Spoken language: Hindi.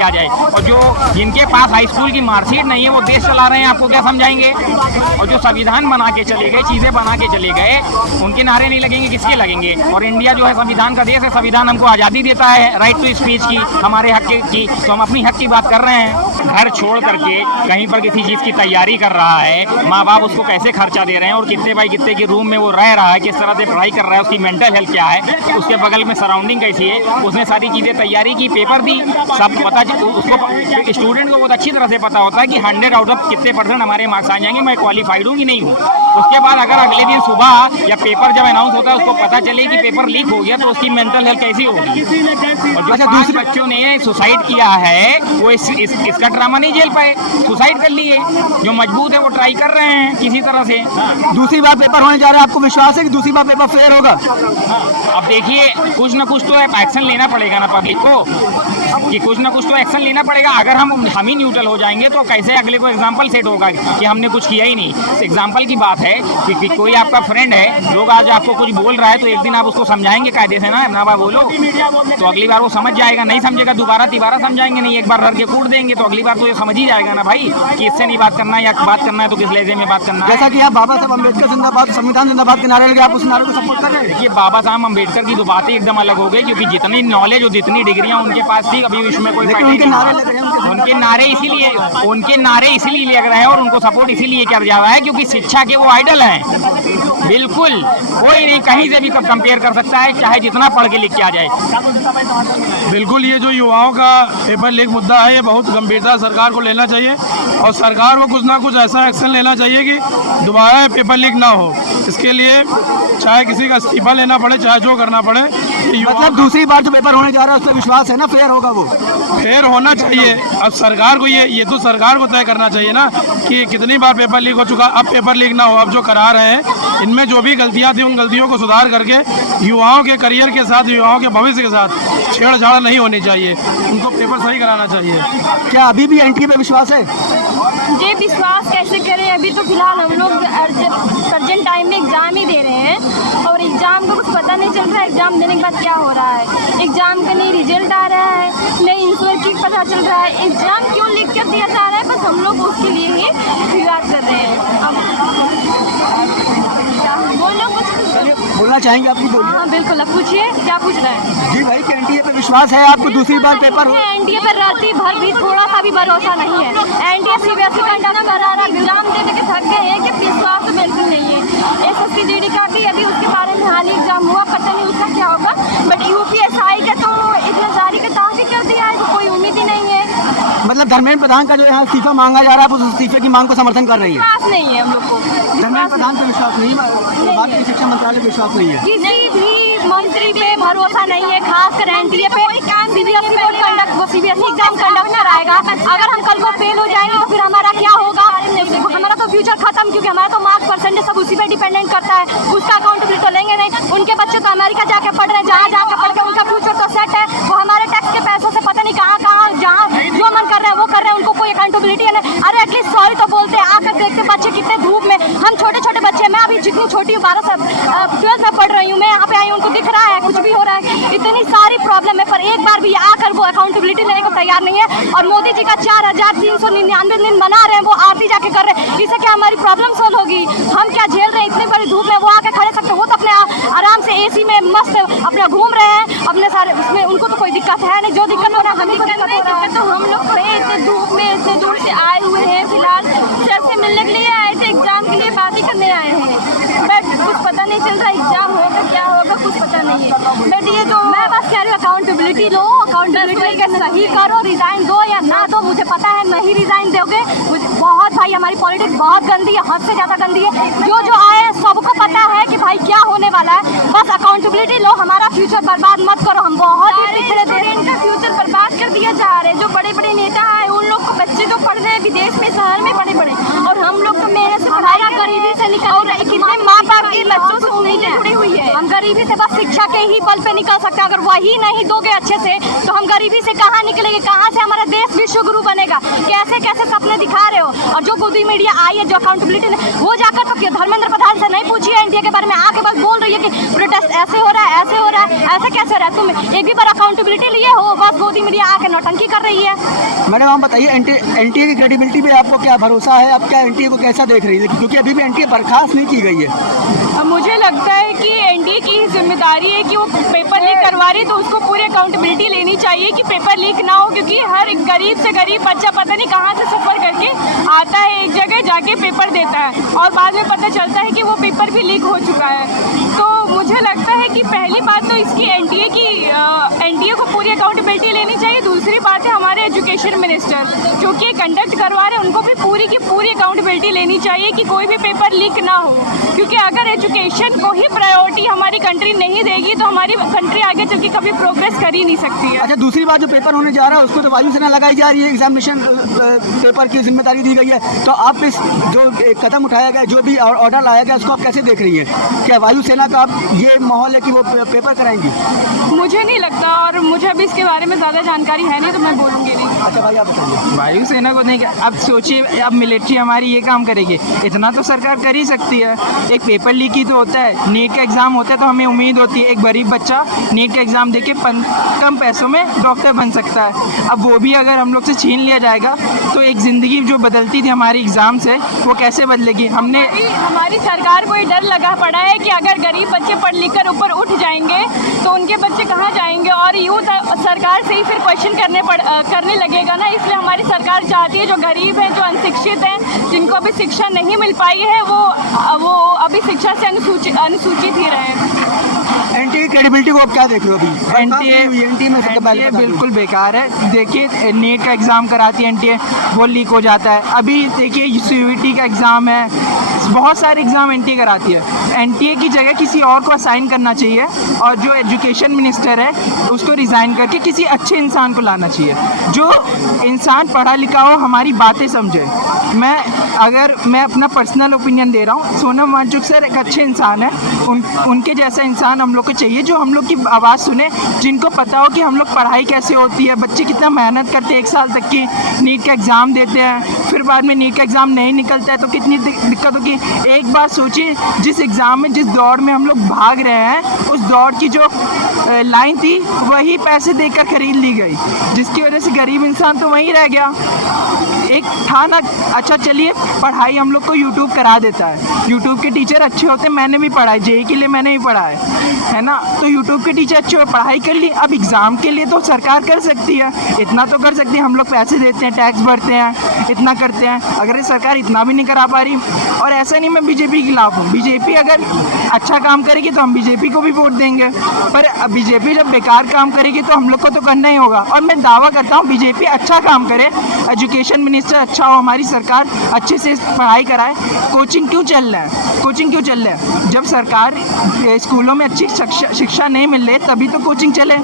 आ जाए। और जो जिनके पास हाई स्कूल की मार्कशीट नहीं है वो देश चला रहे हैं, आपको क्या समझाएंगे? और जो संविधान बना के चले गए, चीज़ें बना के चले गए, उनके नारे नहीं लगेंगे, किसके लगेंगे? और इंडिया जो है संविधान का देश है, संविधान हमको आज़ादी देता है राइट टू स्पीच की, हमारे हक की, तो हम अपनी हक की बात कर रहे हैं। घर छोड़ करके कहीं पर किसी चीज़ की तैयारी कर रहा है, माँ बाप उसको कैसे खर्चा दे रहे हैं और कितने बाई कितने के रूम में वो रह रहा है, किस तरह से पढ़ाई कर रहा है, उसकी मेंटल हेल्थ क्या है, उसके बगल में सराउंडिंग कैसी है, उसने सारी चीज़ें तैयारी की, पेपर दी, सब पता उसको स्टूडेंट को बहुत अच्छी तरह से पता होता है कि 100 आउट ऑफ कितने % हमारे मार्क्स आ जाएंगे, मैं क्वालिफाइड हूँ कि नहीं हूँ। उसके बाद अगर अगले दिन सुबह या पेपर जब अनाउंस होता है उसको पता चले कि पेपर लीक हो गया, तो उसकी मेंटल हेल्थ कैसी होगी? और जो 5 बच्चों ने सुसाइड किया है वो इसका ड्रामा नहीं झेल पाए, सुसाइड कर लिए। जो मजबूत है वो ट्राई कर रहे हैं किसी तरह से। दूसरी बार पेपर होने जा रहा है, आपको विश्वास है कि दूसरी बार पेपर फेयर होगा? अब देखिए, कुछ ना कुछ तो एक्शन लेना पड़ेगा ना पब्लिक को, कि कुछ ना कुछ तो एक्शन लेना पड़ेगा। अगर हम ही न्यूट्रल हो जाएंगे तो कैसे अगले को एग्जाम्पल सेट होगा कि हमने कुछ किया ही नहीं। एग्जाम्पल की बात है कि कोई आपका फ्रेंड है, लोग आज आपको कुछ बोल रहा है तो एक दिन आप उसको समझाएंगे कायदे से ना बात बोलो, तो अगली बार वो समझ जाएगा। नहीं समझेगा दोबारा तिबारा समझाएंगे नहीं, एक बार धर के कूट देंगे तो अगली बार तो ये समझ ही जाएगा ना भाई कि इससे नहीं बात करना है, या बात करना है तो किस लहजे में बात करना है। जैसा कि आप बाबा साहब अम्बेडकर जिंदाबाद, संविधान जिंदाबाद के नारे लगे, आप उस नारे को सपोर्ट कर रहे हैं? देखिए, बाबा साहब अम्बेडकर की तो बातें एकदम अलग हो गई, क्योंकि जितनी नॉलेज और जितनी डिग्रियां उनके पास थी अभी विश्व में कोई फायदा नहीं। उनके नारे इसीलिए लग रहे हैं और उनको सपोर्ट इसीलिए किया जा रहा है क्योंकि शिक्षा के वो आइडल हैं। बिल्कुल कोई नहीं कहीं से भी कंपेयर कर सकता है, चाहे जितना पढ़ के लिख के आ जाए। बिल्कुल, ये जो युवाओं का पेपर लीक मुद्दा है ये बहुत गंभीरता सरकार को लेना चाहिए और सरकार को कुछ ना कुछ ऐसा एक्शन लेना चाहिए कि दोबारा पेपर लीक ना हो। इसके लिए चाहे किसी का इस्तीफा लेना पड़े, चाहे जो करना पड़े। मतलब दूसरी बार जो पेपर होने जा रहा है उस पर विश्वास है ना, फेयर होगा? वो फेयर होना चाहिए। अब सरकार को ये तो सरकार को तय करना चाहिए ना कि कितनी बार पेपर लीक हो चुका, अब पेपर लीक ना हो। अब जो करा रहे हैं इनमें जो भी गलतियां थी उन गलतियों को सुधार करके युवाओं के करियर के साथ, युवाओं के भविष्य के साथ छेड़छाड़ नहीं होनी चाहिए, उनको पेपर सही कराना चाहिए। क्या अभी भी एनटीए पे विश्वास है? जी, विश्वास कैसे करें, अभी तो फिलहाल हम लोग प्रेजेंट टाइम में एग्ज़ाम ही दे रहे हैं और एग्ज़ाम का कुछ पता नहीं चल रहा है एग्ज़ाम देने के बाद क्या हो रहा है। एग्ज़ाम का नहीं रिजल्ट आ रहा है, नहीं इंश्योर की पता चल रहा है, एग्ज़ाम क्यों लिख कर दिया जा रहा है, बस हम लोग उसके लिए ही विवाद कर रहे हैं। अब बोलो कुछ बोलना चाहेंगे आप? हाँ बिल्कुल, अब पूछिए क्या पूछ रहे हैं। जी भाई, एनटीए पे विश्वास है आपको? दूसरी बार पेपर हो? एनटीए पर रात्रि भर भी थोड़ा सा भी भरोसा नहीं है। एनटीए सीबीएसई कंडक्ट कर रहा है, एग्जाम देने के थक गए हैं कि विश्वास बिल्कुल नहीं है। एसएससी जीडी का भी अभी उसके बारे में हाल ही एग्जाम हुआ, पता नहीं उसका क्या होगा, बट यूपीएसआई का तो इतना जारी का दावा कर दिया है तो कोई उम्मीद ही नहीं है। मतलब धर्मेंद्र प्रधान का जो यहाँ इस्तीफा मांगा जा रहा है, उस इस्तीफे की मांग को समर्थन कर रही है? विश्वास नहीं है हम लोग को। धर्मेंद्र प्रधान पे विश्वास नहीं है, भारतीय शिक्षा मंत्रालय पे विश्वास नहीं है, किसी भी मंत्री पे भरोसा नहीं है, खासकर एनटीए पे। सीबीएसई बोर्ड कंडक्ट, वो सीबीएसई एग्जाम कंडक्ट कराएगा, अगर हम कल को फेल हो जाएंगे तो फिर हमारा क्या होगा? हमारा तो फ्यूचर खत्म, क्योंकि हमारा तो मार्क्स परसेंटेज सब उसी पे डिपेंडेंट करता है, उसका अकाउंटेबिलिटी तो लेंगे नहीं। उनके बच्चे तो अमेरिका जाके पढ़ रहे हैं, जहाँ जाकर पढ़ के उनका फ्यूचर तो सेट है, वो हमारे टैक्स के पैसों से पता नहीं कहाँ जहाँ जो मन कर रहे हैं वो कर रहे हैं, उनको कोई अकाउंटेबिलिटी है नहीं। अरे एटलीस्ट सॉरी तो बोलते हैं, आकर देखते बच्चे कितने धूप में, हम छोटे छोटे बच्चे, मैं अभी जितनी छोटी हूँ 12 में पढ़ रही हूँ, मैं यहाँ पे आई हूँ, उनको दिख रहा है कुछ भी हो रहा है, इतनी सारी प्रॉब्लम है, पर एक बार भी आकर वो अकाउंटेबिलिटी लेने को तैयार नहीं है। और मोदी जी का 4399 दिन मना रहे हैं, वो आरती जाके कर रहे हैं, इससे क्या हमारी प्रॉब्लम सोल्व होगी? हम क्या झेल रहे हैं इतनी बड़ी धूप में, वो आके खड़े सकते, वो तो अपने आराम से एसी में मस्त अपना घूम रहे हैं अपने सारे, उसमें उनको तो कोई दिक्कत है नहीं। जो दिक्कत हो रहा है हमें दिक्कत हो रहा है, तो हम लोग इतने धूप में इतने दूर से आए हुए हैं, फिलहाल सर से मिलने के लिए आए थे, एग्जाम के लिए बात ही करने आए हैं, बट कुछ पता नहीं चल रहा एग्जाम होगा क्या होगा, कुछ पता नहीं है। बट ये जो मैं बस कह रही हूँ, अकाउंटेबिलिटी लो, अकाउंटेबिलिटी का सही करो, रिजाइन दो या ना दो, मुझे पता है नहीं रिजाइन दोगे, मुझे बहुत भाई हमारी पॉलिटिक्स बहुत गंदी है, हद से ज़्यादा गंदी है। जो आए सबको पता है कि भाई क्या होने वाला है, बस अकाउंटेबिलिटी लो, हमारा फ्यूचर बर्बाद मत करो। हम बहुत ही पिछड़े थे, इनका फ्यूचर बर्बाद कर दिया जा रहा है। जो बड़े बड़े नेता हैं उन लोग को बच्चे जो पढ़ रहे हैं विदेश में, शहर में पढ़े, और हम लोग तो मेहनत से पढ़ाई गरीबी से निकल, और कितने माँ बाप के बच्चों से उम्मीदें जुड़ी हुई है। हम गरीबी से बस शिक्षा के ही बल पे निकल सकते हैं, अगर वही नहीं दोगे अच्छे से तो हम गरीबी से कहाँ निकलेंगे? कहाँ से हमारा देश विश्व गुरु बनेगा? कैसे कैसे सपने दिखा रहे हो? और जो बुद्धि मीडिया आई है, जो अकाउंटेबिलिटी, वो जाकर तो धर्मेंद्र प्रधान से नहीं पूछिए एनटीए के बारे में, आके बस बोल रही है कि प्रोटेस्ट ऐसे हो रहा है, ऐसे हो रहा है, ऐसा कैसे रहा? तुम एक भी बार अकाउंटेबिलिटी लिए हो? बस मोदी मीडिया आके नौटंकी कर रही है। मैडम आप बताइए एनटीए की क्रेडिबिलिटी पे आपको क्या भरोसा है? आप क्या एनटीए को कैसा देख रही है? क्योंकि अभी भी एनटीए बर्खास्त नहीं की गई है। मुझे लगता है कि एनडीए की जिम्मेदारी है कि वो पेपर लीक करवा रही है तो उसको पूरी अकाउंटेबिलिटी लेनी चाहिए कि पेपर लीक ना हो, क्योंकि हर गरीब से गरीब बच्चा पता नहीं कहाँ से सफ़र करके आता है, एक जगह जाके पेपर देता है और बाद में पता चलता है कि वो पेपर भी लीक हो चुका है। तो मुझे लगता है कि पहली बात तो इसकी एनडीए को पूरी अकाउंटेबिलिटी लेनी चाहिए। दूसरी बात है हमारे एजुकेशन मिनिस्टर जो कि कंडक्ट करवा रहे हैं, उनको भी पूरी की पूरी अकाउंटेबिलिटी लेनी चाहिए कि कोई भी पेपर लीक ना हो, क्योंकि अगर एजुकेशन को ही प्रायोरिटी हमारी कंट्री नहीं देगी तो हमारी कंट्री आगे चल के कभी प्रोग्रेस कर ही नहीं सकती है। अच्छा, दूसरी बात जो पेपर होने जा रहा है उसको तो वायुसेना लगाई जा रही है, एग्जामिनेशन पेपर की जिम्मेदारी दी गई है, तो आप इस जो कदम उठाया गया, जो भी ऑर्डर लाया गया, उसको आप कैसे देख रही हैं? क्या वायुसेना का आप ये माहौल है कि वो पेपर कराएंगी? मुझे नहीं लगता और मुझे अभी इसके बारे में ज़्यादा जानकारी है नहीं तो मैं बोलूँगी नहीं। अच्छा भाई आप बताइए। वायुसेना को नहीं, अब सोचिए अब मिलिट्री हमारी ये काम करेगी, इतना तो सरकार कर ही सकती है। एक पेपर लीक ही तो होता है, नीट का एग्ज़ाम होता है तो हमें उम्मीद होती है एक गरीब बच्चा नीट का एग्ज़ाम देके कम पैसों में डॉक्टर बन सकता है। अब वो भी अगर हम लोग से छीन लिया जाएगा तो एक ज़िंदगी जो बदलती थी हमारी एग्ज़ाम से वो कैसे बदलेगी? हमारी सरकार को ये डर लगा पड़ा है कि अगर गरीब बच्चे पढ़ लिख कर ऊपर उठ जाएंगे तो उनके बच्चे कहाँ जाएंगे और यूथ सरकार से ही फिर क्वेश्चन करने लगेगा ना। इसलिए हमारी सरकार चाहती है जो गरीब हैं, जो अनशिक्षित हैं, जिनको अभी शिक्षा नहीं मिल पाई है, वो अभी शिक्षा से अनुसूचित ही रहे। एनटीए की क्रेडिबिलिटी को आप क्या देख रहे हो अभी? एनटीए में सबसे पहले बिल्कुल बेकार है। देखिए नीट का एग्ज़ाम कराती है एनटीए, वो लीक हो जाता है। अभी देखिए सीयूईटी का एग्ज़ाम है, बहुत सारे एग्ज़ाम एनटीए कराती है। एनटीए की जगह किसी और को असाइन करना चाहिए और जो एजुकेशन मिनिस्टर है उसको रिज़ाइन करके किसी अच्छे इंसान को लाना चाहिए, जो इंसान पढ़ा लिखा हो, हमारी बातें समझे। मैं अपना पर्सनल ओपिनियन दे रहा हूँ, सोनम वांगचुक सर एक अच्छे इंसान है, उनके जैसा इंसान हम लोग को चाहिए जो हम लोग की आवाज़ सुने, जिनको पता हो कि हम लोग पढ़ाई कैसे होती है, बच्चे कितना मेहनत करते हैं, 1 साल तक की नीट का एग्ज़ाम देते हैं, फिर बाद में नीट का एग्ज़ाम नहीं निकलता है तो कितनी दिक्कत होगी। एक बार सोचिए, जिस एग्ज़ाम में जिस दौड़ में हम लोग भाग रहे हैं, उस दौड़ की जो लाइन थी वही पैसे देकर खरीद ली गई, जिसकी वजह से गरीब इंसान तो वहीं रह गया। एक था ना, अच्छा चलिए पढ़ाई हम लोग को यूट्यूब करा देता है, यूट्यूब के टीचर अच्छे होते हैं, मैंने भी पढ़ा है, जेईई के लिए मैंने भी पढ़ा है ना, तो यूट्यूब के टीचर अच्छे हो, पढ़ाई कर ली। अब एग्ज़ाम के लिए तो सरकार कर सकती है, इतना तो कर सकती है, हम लोग पैसे देते हैं, टैक्स भरते हैं, इतना करते हैं। अगर ये सरकार इतना भी नहीं करा पा रही, और ऐसा नहीं मैं बीजेपी के खिलाफ हूँ, बीजेपी अगर अच्छा काम करेगी तो हम बीजेपी को भी वोट देंगे, पर बीजेपी जब बेकार काम करेगी तो हम लोग को तो करना ही होगा। और मैं दावा करता हूँ बीजेपी अच्छा काम करे, एजुकेशन मिनिस्टर अच्छा हो, हमारी सरकार अच्छे से पढ़ाई कराए। कोचिंग क्यों चल रहा है? जब सरकार स्कूलों में अच्छी शिक्षा नहीं मिल रही तभी तो कोचिंग चले।